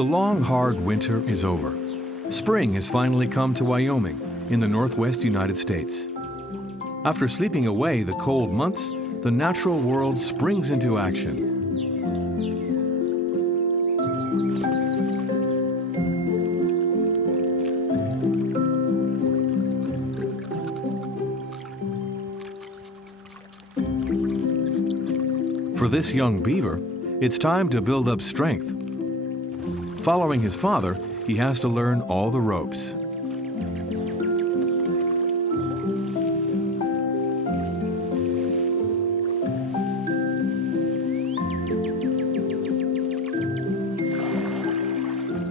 The long, hard winter is over. Spring has finally come to Wyoming, in the northwest United States. After sleeping away the cold months, the natural world springs into action. For this young beaver, it's time to build up strength. Following his father, he has to learn all the ropes.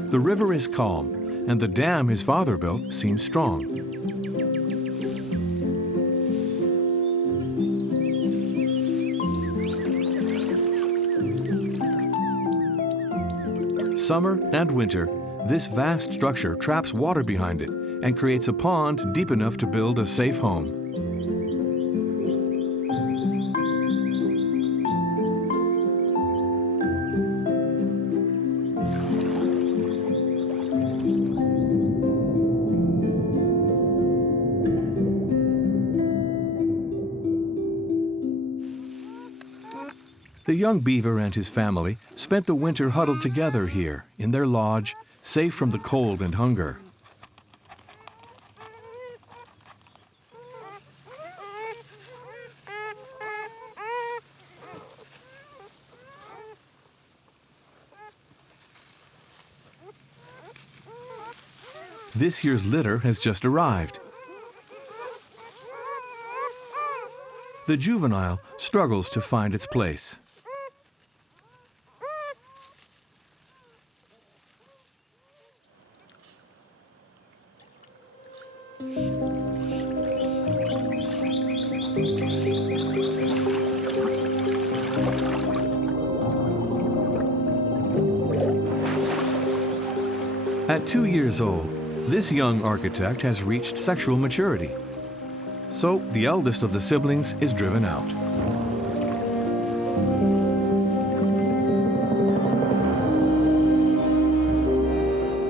The river is calm, and the dam his father built seems strong. Summer and winter, this vast structure traps water behind it and creates a pond deep enough to build a safe home. The young beaver and his family spent the winter huddled together here in their lodge, safe from the cold and hunger. This year's litter has just arrived. The juvenile struggles to find its place. At 2 years old, this young architect has reached sexual maturity. So the eldest of the siblings is driven out.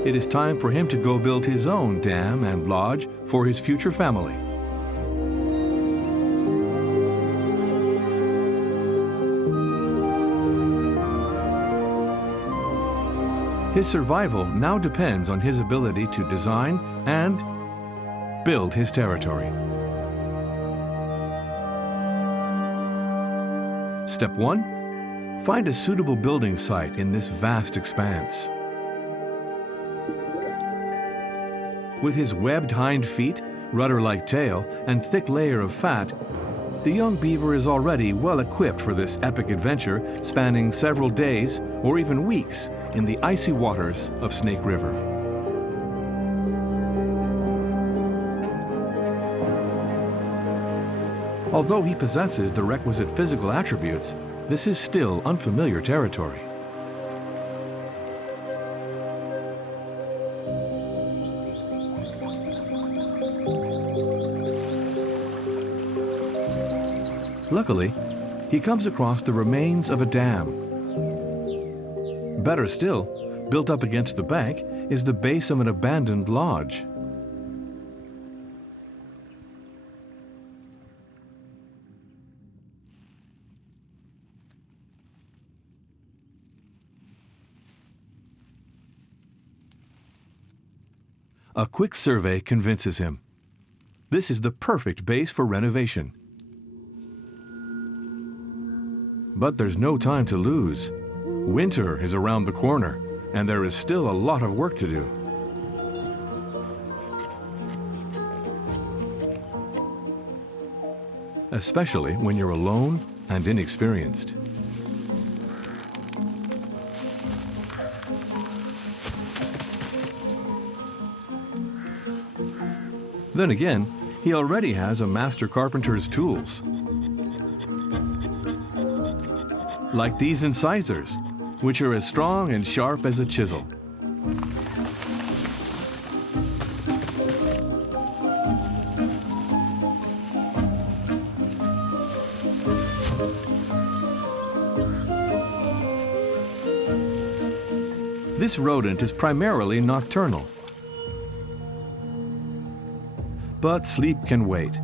It is time for him to go build his own dam and lodge for his future family. His survival now depends on his ability to design and build his territory. Step 1, find a suitable building site in this vast expanse. With his webbed hind feet, rudder-like tail, and thick layer of fat, the young beaver is already well equipped for this epic adventure spanning several days or even weeks in the icy waters of Snake River. Although he possesses the requisite physical attributes, this is still unfamiliar territory. Luckily, he comes across the remains of a dam. Better still, built up against the bank is the base of an abandoned lodge. A quick survey convinces him. This is the perfect base for renovation. But there's no time to lose. Winter is around the corner, and there is still a lot of work to do. Especially when you're alone and inexperienced. Then again, he already has a master carpenter's tools. Like these incisors, which are as strong and sharp as a chisel. This rodent is primarily nocturnal. But sleep can wait.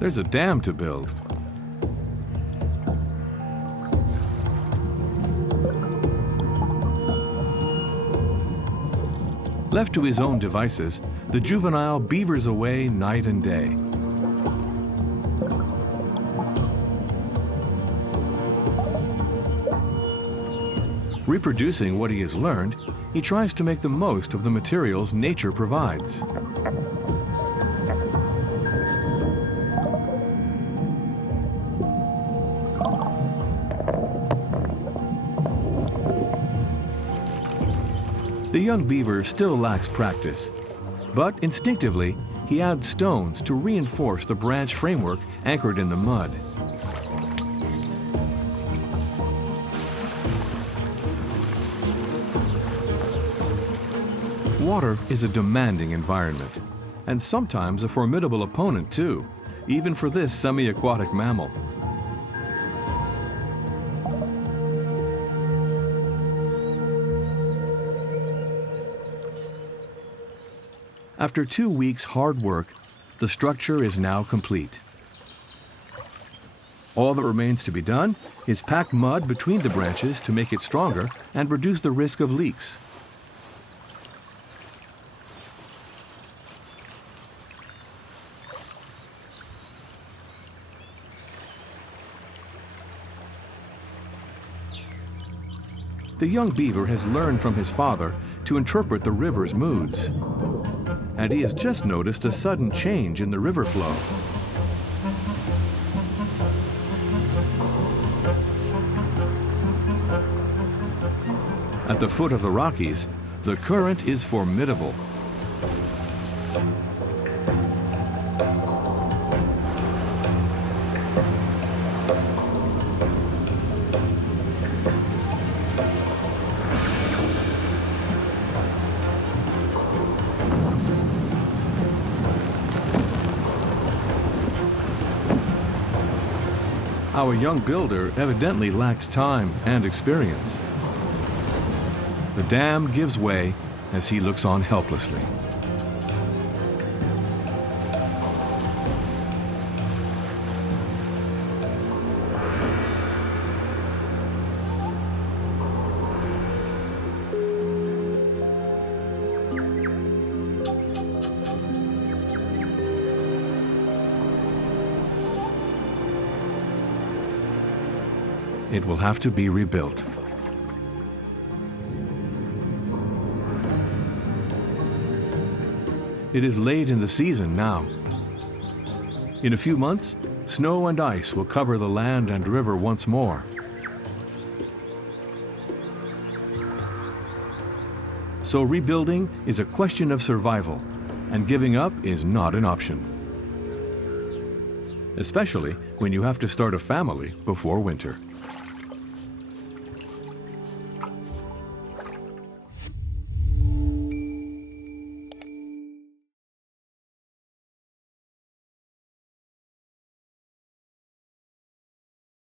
There's a dam to build. Left to his own devices, the juvenile beavers away night and day. Reproducing what he has learned, he tries to make the most of the materials nature provides. The young beaver still lacks practice, but instinctively he adds stones to reinforce the branch framework anchored in the mud. Water is a demanding environment, and sometimes a formidable opponent too, even for this semi-aquatic mammal. After 2 weeks' hard work, the structure is now complete. All that remains to be done is pack mud between the branches to make it stronger and reduce the risk of leaks. The young beaver has learned from his father to interpret the river's moods. And he has just noticed a sudden change in the river flow. At the foot of the Rockies, the current is formidable. Our young builder evidently lacked time and experience. The dam gives way as he looks on helplessly. It will have to be rebuilt. It is late in the season now. In a few months, snow and ice will cover the land and river once more. So rebuilding is a question of survival, and giving up is not an option. Especially when you have to start a family before winter.